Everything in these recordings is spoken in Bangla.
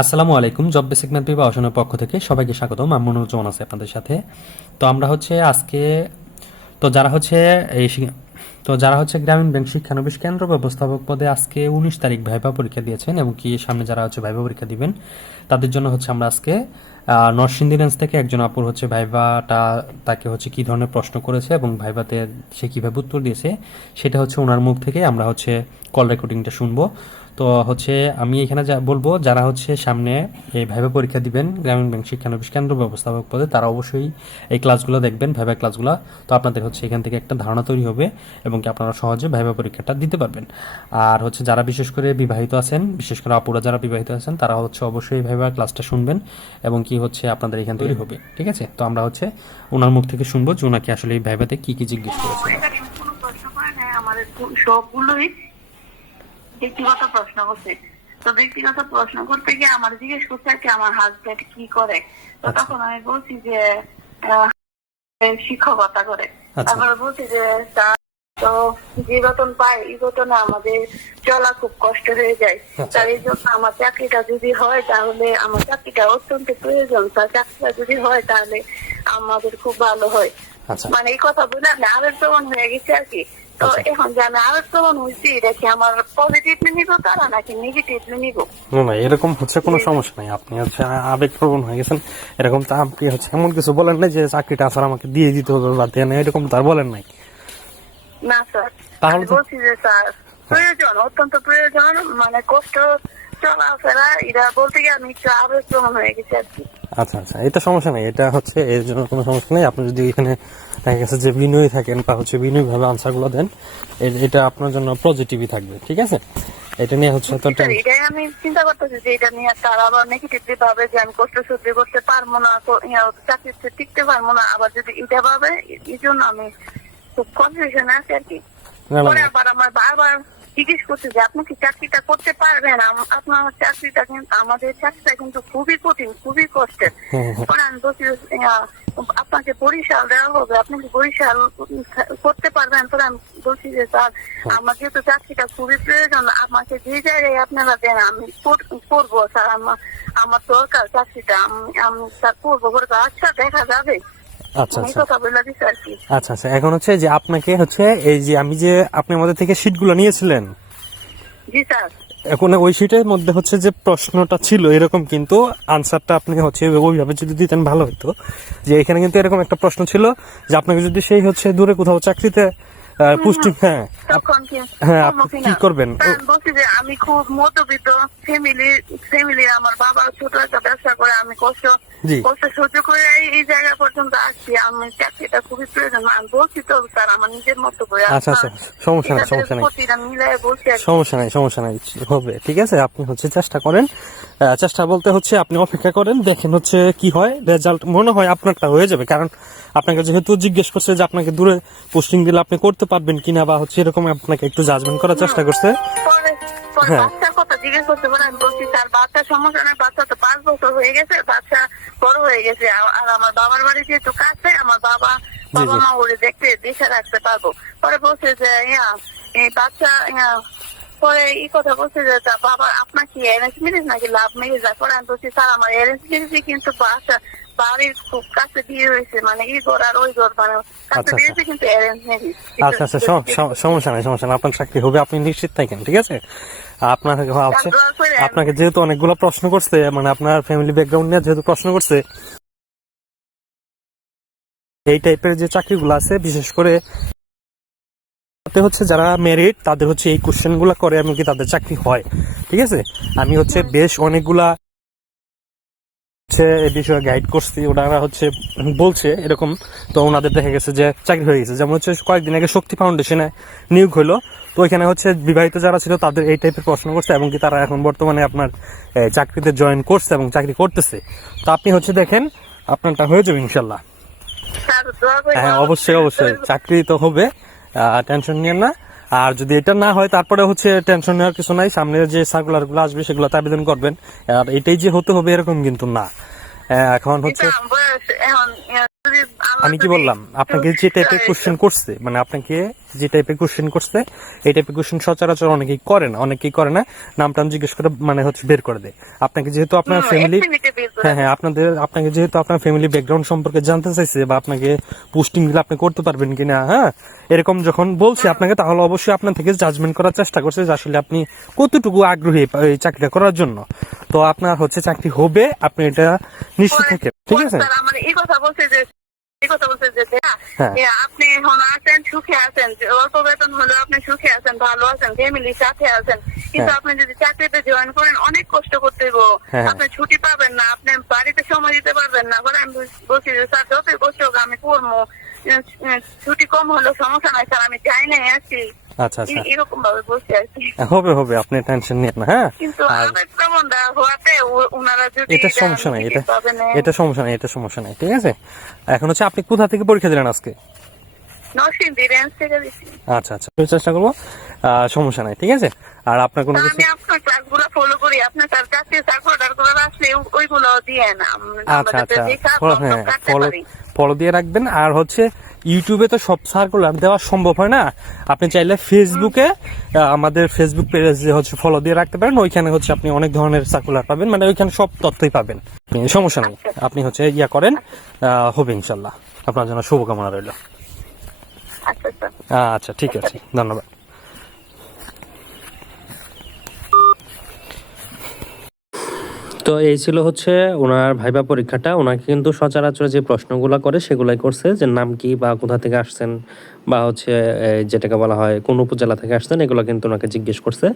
আসসালামু আলাইকুম জব বেসিক ম্যাথ প্রিপারেশনের পক্ষ থেকে সবাইকে স্বাগতম। আমি মনোরঞ্জন আছে আপনাদের সাথে। তো আমরা হচ্ছে আজকে, তো যারা হচ্ছে এই তো যারা হচ্ছে গ্রামীণ ব্যাংক শিক্ষানবিশ কেন্দ্র ব্যবস্থাপক পদে আজকে উনিশ তারিখ ভাইবা পরীক্ষা দিয়েছেন এবং কি সামনে যারা হচ্ছে ভাইবা পরীক্ষা দিবেন, তাদের জন্য হচ্ছে আমরা আজকে নরসিংদী রেঞ্জ থেকে একজন আপুর হচ্ছে ভাইবাটা তাকে হচ্ছে কি ধরনের প্রশ্ন করেছে এবং ভাইবাতে সে কীভাবে উত্তর দিয়েছে, সেটা হচ্ছে ওনার মুখ থেকে আমরা হচ্ছে কল রেকর্ডিংটা শুনব। তো হচ্ছে আমি এখানে যা বলব, যারা হচ্ছে সামনে এই ভাইবা পরীক্ষা দিবেন, গ্রামীণ ব্যাংক শিক্ষানবিশ কেন্দ্র ব্যবস্থাপক পদে, তারা অবশ্যই এই ক্লাসগুলো দেখবেন ভাইবা ক্লাসগুলো তো আপনাদের হচ্ছে এখান থেকে একটা ধারণা তৈরি হবে এবং কি আপনারা সহজে ভাইবা পরীক্ষাটা দিতে পারবেন। আর হচ্ছে যারা বিশেষ করে বিবাহিত আছেন, বিশেষ করে আপুরা যারা বিবাহিত আছেন, তারা হচ্ছে অবশ্যই ভাইবা ক্লাসটা শুনবেন এবং কি হচ্ছে আপনাদের এখান তৈরি হবে। ঠিক আছে? তো আমরা হচ্ছে ওনার মুখ থেকে শুনব যে ওনাকে আসলে এই ভাইবাতে কি কি জিজ্ঞেস করেছে সবগুলোই ব্যক্তিগত প্রশ্ন করছে তো ব্যক্তিগত প্রশ্ন করতে গিয়ে আমার জিজ্ঞেস করছে আর কি আমার হাজবেন্ড কি করে? তো আচ্ছা। তখন আমি বলছি যে শিক্ষকতা করে। আচ্ছা। তারপরে বলছি যে স্যার তো যে বেতন পাই এই বেতনে আমাদের চলা খুব কষ্ট হয়ে যায়। আচ্ছা। তার এই জন্য আমার চাকরিটা যদি হয় তাহলে আমার চাকরিটা অত্যন্ত প্রয়োজন। তার চাকরিটা যদি হয় তাহলে আমাদের খুব ভালো হয়। আচ্ছা। মানে এই কথা বলে আমি আবেগ হয়ে গেছি আর কি। তো আচ্ছা। এখন যে আমি হয়েছি আমার পজিটিভলি নিব তারা নাকি নেগেটিভলি নিব? না না এরকম হচ্ছে কোনো সমস্যা নাই। আপনি হচ্ছে আবেগপ্রবণ হয়ে গেছেন। এরকম তা আপনি হচ্ছে এমন কিছু বলেন যে চাকরিটা স্যার আমাকে দিয়ে দিতে হবে বা দেন এরকম তার বলেন নাই। না স্যার। তাহলে বলছি যে স্যার প্রয়োজন অত্যন্ত প্রয়োজন মানে কষ্ট চলাফেরা এটা বলতে গিয়ে আমি একটু হয়ে গেছি আর কি। আচ্ছা আচ্ছা এটা সমস্যা নেই। এটা হচ্ছে এর জন্য কোনো সমস্যা নেই। আপনি যদি এখানে দেখা গেছে যে বিনয়ী থাকেন বা হচ্ছে বিনয়ী ভাবে আনসারগুলো দেন এটা আপনার জন্য পজিটিভই থাকবে ঠিক আছে? এটা নিয়ে হচ্ছে তো এটাই আমি চিন্তা করতেছি যে এটা নিয়ে তারা আবার নেগেটিভলি ভাবে যে আমি কষ্ট সহ্য করতে পারব না ইয়া, চাকরিতে টিকতে পারব না আবার যদি এটা ভাবে এই জন্য আমি খুব কনফিউশন আছি আর কি। পরে আবার আমার বারবার জিজ্ঞেস করছে যে আপনি কি চাকরিটা করতে পারবেন? আপনার চাকরিটা কিন্তু আমাদের চাকরিটা কিন্তু খুবই কঠিন খুবই কষ্টের। হ্যাঁ, হ্যাঁ। পরে আমি বলছি আপনাকে বরিশাল দেওয়া হবে। আপনি কি বরিশাল করতে পারবেন? পরে আমি বলছি যে স্যার আমার যেহেতু চাকরিটা খুবই প্রয়োজন আমাকে যে জায়গায় আপনারা দেন আমি কর- করব স্যার। আমার আমার দরকার চাকরিটা। আমি- আমি স্যার করব। বলব আচ্ছা দেখা যাবে। আচ্ছা আচ্ছা। আচ্ছা আচ্ছা। এখন হচ্ছে যে আপনাকে হচ্ছে এই যে আমি যে আপনি আমাদের থেকে শিটগুলো নিয়েছিলেন? জি স্যার। এখন ওই সিটের মধ্যে হচ্ছে যে প্রশ্নটা ছিল, এরকম কিন্তু আনসারটা আপনি হচ্ছে ওইভাবে যদি দিতেন ভালো হতো যে এখানে কিন্তু এরকম একটা প্রশ্ন ছিল যে, আপনাকে যদি সেই হচ্ছে দূরে কোথাও চাকরিতে পুষ্টি হ্যাঁ। তখন কি হ্যাঁ, আপনি কি করবেন? বলছি যে আমি খুব মধ্যবিত্ত ফ্যামিলি ফ্যামিলি আমার বাবা ছোট একটা ব্যবসা করে আমি কষ্ট কষ্ট সহ্য করে এই- জায়গা পর্যন্ত আসছি। আমি চাকরিটা খুবই প্রয়োজন। আমি বলছি তো স্যার আমার নিজের মতো করে আচ্ছা আচ্ছা সমস্যা নেই সমস্যা নেই। সমস্যা নাই সমস্যা নাই হবে ঠিক আছে? আপনি হচ্ছে চেষ্টা করেন। চেষ্টা বলতে হচ্ছে আপনি অপেক্ষা করেন দেখেন হচ্ছে কি হয় রেজাল্ট মনে হয় আপনারটা হয়ে যাবে। কারণ আপনাকে যেহেতু জিজ্ঞেস করছে যে আপনাকে দূরে পোস্টিং দিলে আপনি করতে পারবেন কিনা বা হচ্ছে এরকম আপনাকে একটু জাজমেন্ট করার চেষ্টা করছে। হ্যাঁ। কথা জিজ্ঞেস করতে পারে আমি বলছি স্যার বাচ্চার সমস্যা নেই বাচ্চা তো পাঁচ বছর হয়ে গেছে বাচ্চা বড় হয়ে গেছে। আর আর আমার বাবার বাড়ি যেহেতু কাছে আমার বাবা বাবা মা ওরে দেখতে দেখে রাখতে পারব। পরে বলছে যে ইয়া এই বাচ্চা ইয়া। পরে এই কথা বলছে যে বাবা আপনার কি অ্যারেঞ্জ ম্যারেজ নাকি লাভ ম্যারেজ পরে আমি বলছি স্যার আমার অ্যারেঞ্জ কিন্তু বাচ্চা বাড়ির খুব কাছে বিয়ে হয়েছে মানে এই ঘর আর ওই ঘর মানে কাছে আচ্ছা, কিন্তু অ্যারেঞ্জ ম্যারেজ আচ্ছা আচ্ছা সম- সম- সমস্যা নাই সমস্যা নাই আপনার চাকরি হবে আপনি নিশ্চিত থাকেন ঠিক আছে? আপনার হচ্ছে আপনাকে যেহেতু অনেকগুলো প্রশ্ন করছে মানে আপনার ফ্যামিলি ব্যাকগ্রাউন্ড নিয়ে যেহেতু প্রশ্ন করছে এই টাইপের যে চাকরিগুলো আছে বিশেষ করে হচ্ছে যারা মেরিট তাদের হচ্ছে এই কোশ্চেনগুলা করে এমনকি তাদের চাকরি হয় ঠিক আছে? আমি হচ্ছে বেশ অনেকগুলা হচ্ছে এই বিষয়ে গাইড করছি। ওনারা হচ্ছে বলছে এরকম তো ওনাদের দেখা গেছে যে চাকরি হয়ে গেছে। যেমন হচ্ছে কয়েকদিন আগে শক্তি ফাউন্ডেশনে নিয়োগ হলো। তো ওইখানে হচ্ছে বিবাহিত যারা ছিল তাদের এই টাইপের প্রশ্ন করছে এবং কি তারা এখন বর্তমানে আপনার চাকরিতে জয়েন করছে এবং চাকরি করতেছে। তো আপনি হচ্ছে দেখেন আপনারটা হয়ে যাবে ইনশাল্লাহ হ্যাঁ অবশ্যই অবশ্যই। চাকরি তো হবে টেনশন নিয়ে না। আর যদি এটা না হয় তারপরে হচ্ছে টেনশন নেওয়ার কিছু নাই। সামনে যে সার্কুলারগুলো আসবে সেগুলোতে আবেদন করবেন। আর এটাই যে হতে হবে এরকম কিন্তু না। এখন হচ্ছে আমি কি বললাম? আপনাকে যে টাইপের কোশ্চেন করছে মানে আপনাকে যে টাইপের কোশ্চেন করছে এই টাইপের কোশ্চেন সচরাচর অনেকেই করে না অনেকেই করে না। নাম টাম জিজ্ঞেস করে মানে হচ্ছে বের করে দেয়। আপনাকে যেহেতু আপনার ফ্যামিলি হ্যাঁ হ্যাঁ আপনাদের আপনাকে যেহেতু আপনার ফ্যামিলি ব্যাকগ্রাউন্ড সম্পর্কে জানতে চাইছে বা আপনাকে পোস্টিংগুলো আপনি করতে পারবেন কিনা হ্যাঁ এরকম যখন বলছে আপনাকে তাহলে অবশ্যই আপনার থেকে জাজমেন্ট করার চেষ্টা করছে যে আসলে আপনি কতটুকু আগ্রহী এই চাকরিটা করার জন্য। তো আপনার হচ্ছে চাকরি হবে আপনি এটা নিশ্চিত থাকেন ঠিক আছে? কথা বলছে যে এই কথা বলছে যে "দেয়া, হ্যাঁ। এ, আপনি এখন আছেন সুখে আছেন অল্প বেতন হলেও আপনি সুখে আছেন ভালো আছেন ফ্যামিলির সাথে আছেন কিন্তু হ্যাঁ। আপনি যদি চাকরিতে জয়েন করেন অনেক কষ্ট করতে হইব হ্যাঁ। আপনি ছুটি পাবেন না আপনি বাড়িতে সময় দিতে পারবেন না বলে আমি বলছি যে স্যার যতই কষ্ট হোক আমি করব ছুটি কম হলেও সমস্যা নাই স্যার আমি যাই নাই আছি আচ্ছা আচ্ছা। এরকম ভাবে বসে আছি। হবে হবে আপনি টেনশন নিন না হ্যাঁ? কিন্তু প্রবণতা হওয়াতে ওনারা যদি এটা সমস্যা নাই এটা এটা সমস্যা নাই এটা সমস্যা নাই ঠিক আছে? এখন হচ্ছে আপনি কোথা থেকে পরীক্ষা দিলেন আজকে? আচ্ছা আচ্ছা চেষ্টা করব। সমস্যা নাই ঠিক আছে? আর আপনার কোনো কিছু আপনার ক্লাসগুলো ফলো করি। আপনার সার্কুলার আসলে ওইগুলো দিয়ে না। আচ্ছা আচ্ছা। হ্যাঁ ফলো দিয়ে রাখবেন। আর হচ্ছে ইউটিউবে তো সব সার্কুলার দেওয়া সম্ভব হয় না। আপনি চাইলে ফেসবুকে আমাদের ফেসবুক পেজ হচ্ছে ফলো দিয়ে রাখতে পারেন। ওইখানে হচ্ছে আপনি অনেক ধরনের সার্কুলার পাবেন। মানে ওইখানে সব তথ্যই পাবেন। সমস্যা নেই। আপনি হচ্ছে ইয়া করেন আহ, হবে ইনশাল্লাহ। আপনার জন্য শুভকামনা রইল। আচ্ছা আচ্ছা ঠিক আছে। ধন্যবাদ। তো এই ছিল হচ্ছে ওনার ভাইবা পরীক্ষাটা। ওনাকে কিন্তু সচরাচর যে প্রশ্নগুলো করে সেগুলাই করছে যে নাম কি বা কোথা থেকে আসছেন বা হচ্ছে যেটাকে বলা হয় কোন উপজেলা থেকে আসছেন, এগুলো কিন্তু ওনাকে জিজ্ঞেস করছে।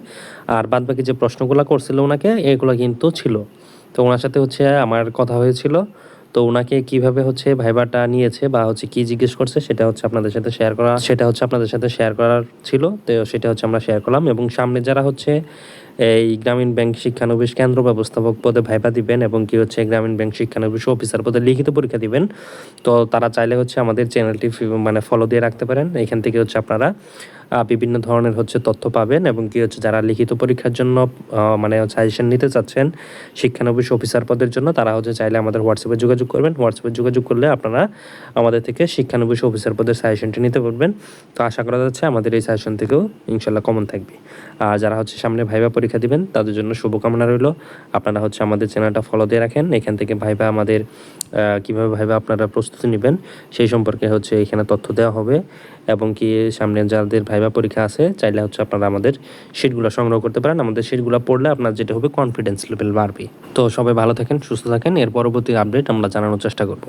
আর বাদ বাকি যে প্রশ্নগুলো করছিল ওনাকে, এগুলো কিন্তু ছিল। তো ওনার সাথে হচ্ছে আমার কথা হয়েছিল। তো ওনাকে কীভাবে হচ্ছে ভাইবাটা নিয়েছে বা হচ্ছে কি জিজ্ঞেস করছে সেটা হচ্ছে আপনাদের সাথে শেয়ার করা, সেটা হচ্ছে আপনাদের সাথে শেয়ার করার ছিল। তো সেটা হচ্ছে আমরা শেয়ার করলাম এবং সামনে যারা হচ্ছে এই গ্রামীণ ব্যাংক শিক্ষানবিশ কেন্দ্র ব্যবস্থাপক পদে ভাইবা দিবেন এবং কি হচ্ছে, গ্রামীণ ব্যাংক শিক্ষানবিশ অফিসার পদে লিখিত পরীক্ষা দিবেন। তো তারা চাইলে হচ্ছে আমাদের চ্যানেলটি মানে ফলো দিয়ে রাখতে পারেন। এখান থেকে হচ্ছে আপনারা বিভিন্ন ধরনের হচ্ছে তথ্য পাবেন এবং কি হচ্ছে যারা লিখিত পরীক্ষার জন্য মানে সাজেশন নিতে চাচ্ছেন, শিক্ষানবিশ অফিসার পদের জন্য তারা হচ্ছে চাইলে আমাদের হোয়াটসঅ্যাপে যোগাযোগ করবেন। হোয়াটসঅ্যাপে যোগাযোগ করলে আপনারা আমাদের থেকে শিক্ষানবিশ অফিসার পদের সাজেশনটি নিতে পারবেন। তো আশা করা যাচ্ছে আমাদের এই সাজেশন থেকেও ইনশাল্লাহ কমন থাকবে। আর যারা হচ্ছে সামনে ভাইবা পরীক্ষা দিবেন, তাদের জন্য শুভকামনা রইল। আপনারা হচ্ছে আমাদের চ্যানেলটা ফলো দিয়ে রাখেন। এখান থেকে ভাইবা আমাদের কীভাবে ভাইবা আপনারা প্রস্তুতি নেবেন, সেই সম্পর্কে হচ্ছে এখানে তথ্য দেওয়া হবে। এবং কি সামনে যাদের ভাইবা পরীক্ষা আছে, চাইলে হচ্ছে আপনারা আমাদের শিটগুলো সংগ্রহ করতে পারেন। আমাদের শিটগুলো পড়লে আপনার যেটা হবে কনফিডেন্স লেভেল বাড়বে। তো সবাই ভালো থাকেন, সুস্থ থাকেন। এর পরবর্তী আপডেট আমরা জানানোর চেষ্টা করব।